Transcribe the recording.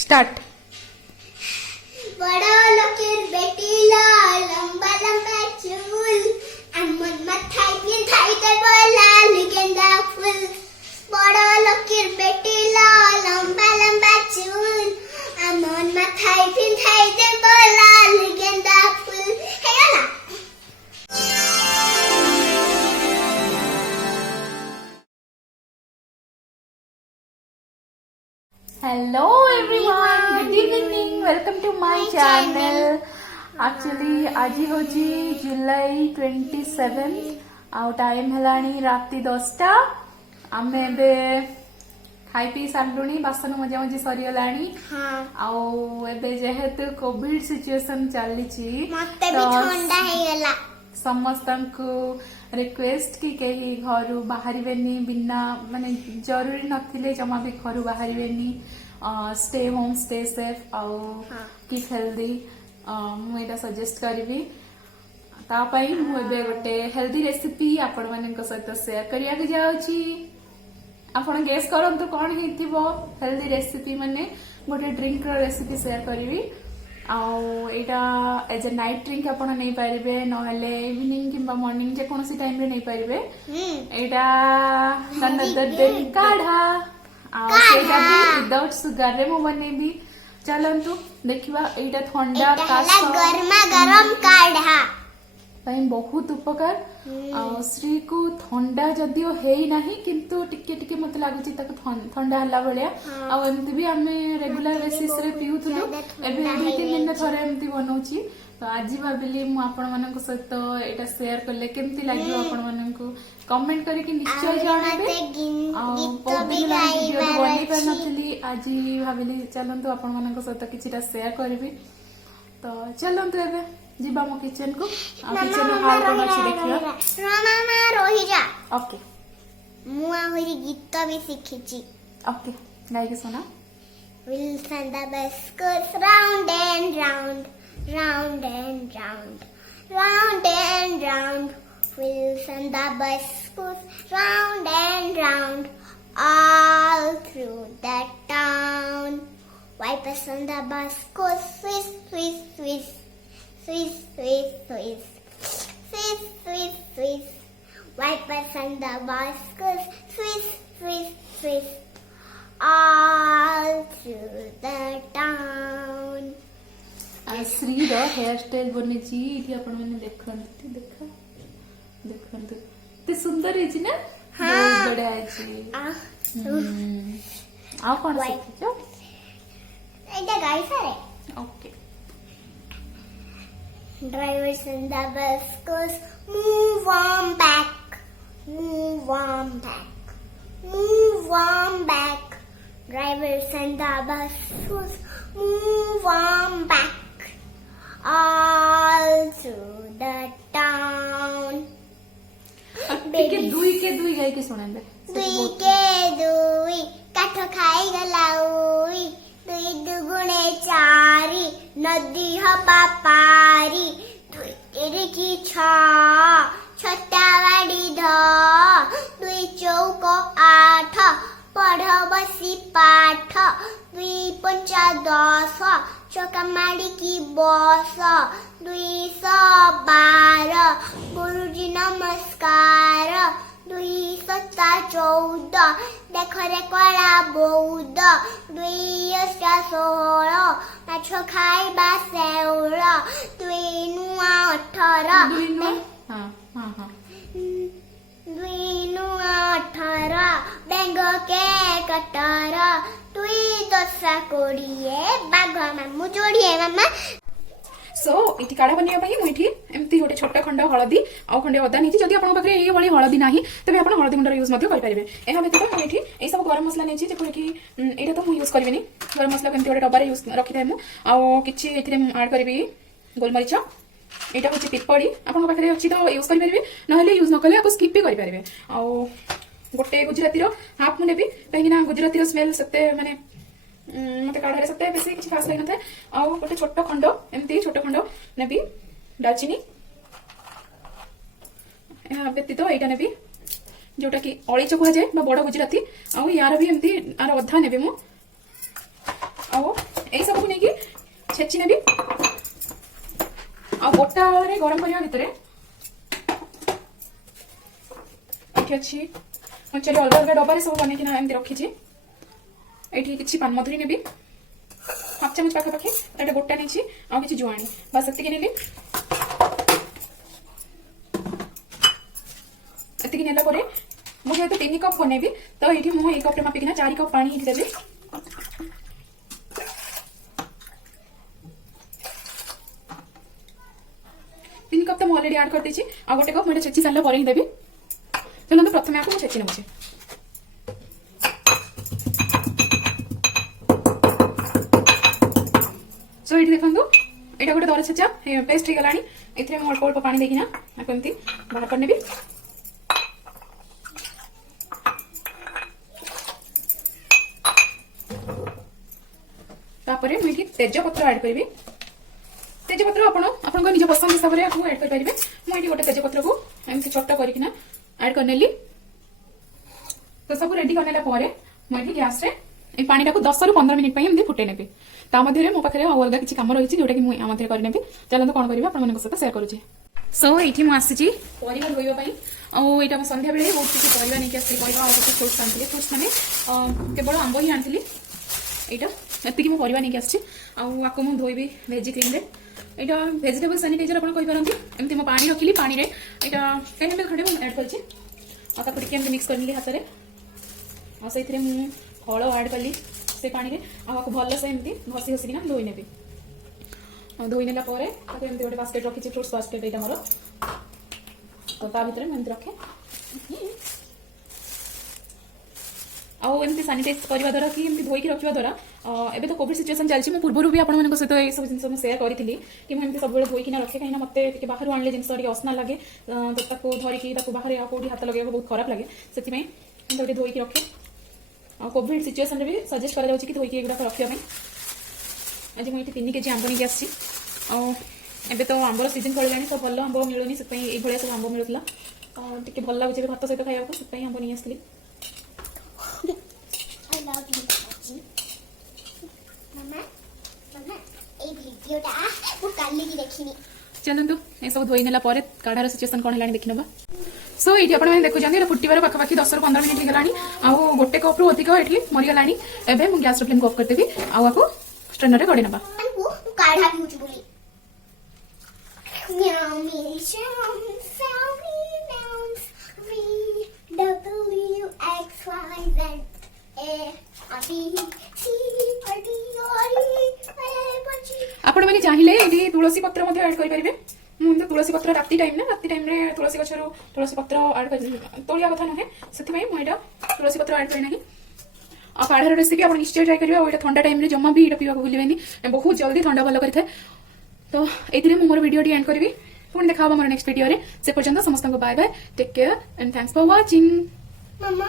Start. बड़ा लोकेर बेटीला लंबा लंबा चूल अमन माथाय पिंधाई देबो लाल गेंदा फूल। बड़ा लोकेर बेटीला लंबा लंबा चूल अमन माथाय पिंधाई देबो लाल गेंदा फूल। है ना? Hello everyone, good evening, welcome to my channel. Actually आज होची जुलाई 27 आउ टाइम हेलानी राति 10टा। आमे बे खाई पी सारूनी, बासन मजा मजी सरीगलानी। आउ एबे जेहेतु कोविड सिचुएशन चलीची मते भी ठंडा हे गेला। समस्तंकु रिक्वेस्ट कि कहीं घर बाहरिबेनी, बिना माने जरूरी नथिले जमा भी घर बाहरिबेनी। स्टे होम, स्टे सेफ आउ कीप हेल्दी मुझे सजेस्ट करी। तापाई मु एबे गोटे हेल्दी रेसिपी आपण मानक सहित शेयर करिया के जाउची। आपण गेस करंतु कोन हिथिबो हेल्दी रेसिपी माने गोटे ड्रिंक रो रेसिपी शेयर करी। आईटा एज ए नाइट ड्रिंक आप नहीं पारे ना इवनिंग कि मॉर्निंग जेकोसी टाइम रे नहीं पारे। एटा काढ़ा विदाउट सुगर रे मु बनेबी। चलंतु देखिबा। एटा ठंडा गरमा गरम काढ़ा बहुत उपकार। श्री को ठंडा जदियो हेई नाही किंतु टिके टिके मते लागुची ताको ठंडा हला भलिया। आ एमती भी आमे रेगुलर बेसिस रे पिउथुलु। एबे 2-3 दिन थरे एमती बनौची। तो आज भाबिली मु आपण मानक सहित एटा शेयर करले केमती लागियो आपण मानक कमेंट करी कि निश्चय जणाबे। आ बहुत दिन वीडियो बनै पर नथली, आज भाबिली चलंतु आपण मानक सहित किछिटा शेयर करबी। तो चलंतु एबे जीवा मो किचन को। किचन में हाल कोन अछि देखियो। मामा रोहि जा। ओके। मु आहुरी गीत भी सिखिची। ओके, गाई के सुना। We'll send the bus goes round and round, round and round, round and round. We'll send the bus goes round and round, all through the town. Wipe us on the bus goes swish, swish, swish, swish, swish, swish, swish, swish, swish. Wipe us on the bus goes swish, swish, swish, all through the town. श्री रो hair style बनेची इठी आपण माने देखंतु। देखा देखंतु ते सुंदर है छी ना। बहुत बढ़िया है छी। आ कोन सिखियो? एटा गाइस रे। Okay. Drivers in the bus goes move on back, move on back, move on back. Drivers in the bus goes move on back, all through the town. के दुई गाई के सुनाबे। दुई के दुई काठ खाई गला उई, दुई दुगुणे चारी नदी हवा पारी। दुई तेरे की छटा बाड़ी ध, दुई चौक 8 पढ़ बसी पाठ। दुई पंचा 10 चौका माड़ी की बस। 212 गुरुजी नमस्कार। 214 देख रे कला बौद। 216 माछ खाइबा सेउल। 218 218 बेंग के कटर। 210 बाघ मामू जोड़िए मामा। सो इटी काढ़ा बनिया पई मुठी एमती गोटे छोटा खंड हळदी आ खंडे अदा नीची। जदि आपन पाखरे एही बळी हळदी नाही तबे आपन हळदी गुंडर यूज मध्ये करि परिबे। एहा व्यतीत मुठी ए सब गरम मसला नेची जे कि एटा तो मु यूज करबिनी। गरम मसला केमती गोटे डब्बा रे यूज रखि थाइ मु। आ किछि एथिरे ऐड करबी गोलमरिच। एटा होची पिपड़ी। आपन पाखरे अछि तो यूज करि परिबे, नहले यूज न कले आपन स्किप भी करि परिबे। आ गोटे गुजराती रो हाफ मु नेबी काहे ना गुजराती रो स्मेल सते माने मते काढ़ा रे सते बेसी किछि खास लागन थाए। आ गोटे छोटा खंड एमती छोटा खंड नेबी दालचीनी। एहा व्यतीत एटा नेबी जोटा कि अळीच कुहा जाए बा बड़ गुजराती। आ यार भी एमती आर अधा नेबी मु। आ छेची नेबी आ गोटा रे गरम करिया भितरे एठी अछि मैं चली अलग अलग डब्बा रे सब बने कि ना एमती रखी छी एठी किछि पान मधुरी नेबी हाफ चामच पाखा पाखी एटा गोटा नै छी आ किछि जुआणी बस एति के नेली एति के नेला परे मु जेते 3 कप बनेबी तो एठी मु 1 कप रे मापी किना 4 कप पानी एठी देबी 3 कप तो मैं ऑलरेडी ऐड कर देछि आ गोटे कप मैं छेची साला परे ही देबी चलो तो प्रथमे आपको छेची नमुचे सो ये देखो यहाँ गोटे दर छेचा पेस्ट हो गलानी एथरे मैं अल्प अल्प पानी देकिना आपको एमती बाहर कर नेबी तापरे मैं तेजपत्र ऐड करी तेजपत्र आपण निज पसंद हिसाब से आपको ऐड कर पारे मुझे गोटे तेजपत्र को एमती छोट करकिना ऐड कर नेली तो सब रेडी करनेला परे मुझे गैस रे ए पानी टाको 10 रु 15 मिनिट एमती फुटे नेबी ता मध्य मो पाखे अलग किसी कम रही जोटा कि मुझे आमंत्रण करनेबी चलते कौन करी आपण सहित शेयर करुचे सो ये मुझे परिवा धोइबाई आईटा मैं संध्या बेले बहुत किसी परिवा नहीं आसती परिवा और किसी फ्रुट्स आनी फ्रुट्स मैंने केवल आंब ही आनी यहाँ एति मो परिवा नहीं आसी आपको मुझे धोइबी भेजी क्रीम रे यहाँ भेजिटेबल सानिटाइजर आप कहींपारती एमती मो पानी रखिली पानी रे यहाँ 10 ml खंडे मुझे ऐड कर मिक्स कर हाथ में से फल ऐड कली से पानी रे आपको भलसे एमती घसी घसिकिना धोई नेबी धोई नेला परे ताको एमती गोटे बास्केट रखी फ्रुट्स बास्केट एटा मोर तो ता भीतर मैं एमती रखे आउ एमती सानिटाइज करवा द्वारा कि एमती धोई रखा द्वारा एबे तो कोविड सिचुएशन चलछि मैं पूर्व भी आपण मानक सहित ए सब जिंस शेयर करी कि मैं एमती सब बेले धोई किना रखे कहीं मते बाहर आणले जिंस टिके असना लागे तो ताको धरिकी ताको बाहर आ कोठी हाथ लगे बहुत खराब लगे सेति में गोटे धोई रखे कोविड सिचुएशन रे भी सजेस्ट करा जाउछि कि धोई एगुडा रखिया में आज मैं 3 केजी आंब नहीं आसी एबे तो आंबर सीजन पड़लानी तो भल आंब मिलुनी से पई ए भलिया सब आंब मिलुतला टिके भल लागुछि भात सहित खाइबा को से पई आंब नहीं आसली I love you, Mama. Mama, ए वीडियोटा मु काली की देखिनी चलतु ये सब धोई नेला परे काढ़ार सिचुएशन कौन है देखी नवा सो ये आप देखुं फुटबार पाखापाखि 10 रु 15 मिनिट होगा आउ गोटे कप रु अधिक ये मरीगला एवं मुझे गैस फ्लेम को ऑफ करदेवी आपको स्ट्रेनर रे गड़ी नवा काढ़ा पिउछु बोली आपण मैंने चाहिए ये तुलसी पत्र ऐड करेंगे मुझे तुलसी पत्र राति टाइम रे तुलसी गचर तुलसी पत्र ऐड तोलिया कथा नुहे से मुझे तुलसी पत्र ऐड करना आ काढ़ार रेसिपी आप निश्चय ट्राई करेंगे और ठंडा टाइम जमा भी पीवा भूलें बहुत जल्दी ठंडा भल करें तो ये मोर वीडियो एंड करी पुणी देखा मोर नेक्स्ट वीडियो से पर्यंत समस्त bye bye take care and thanks for watching mamma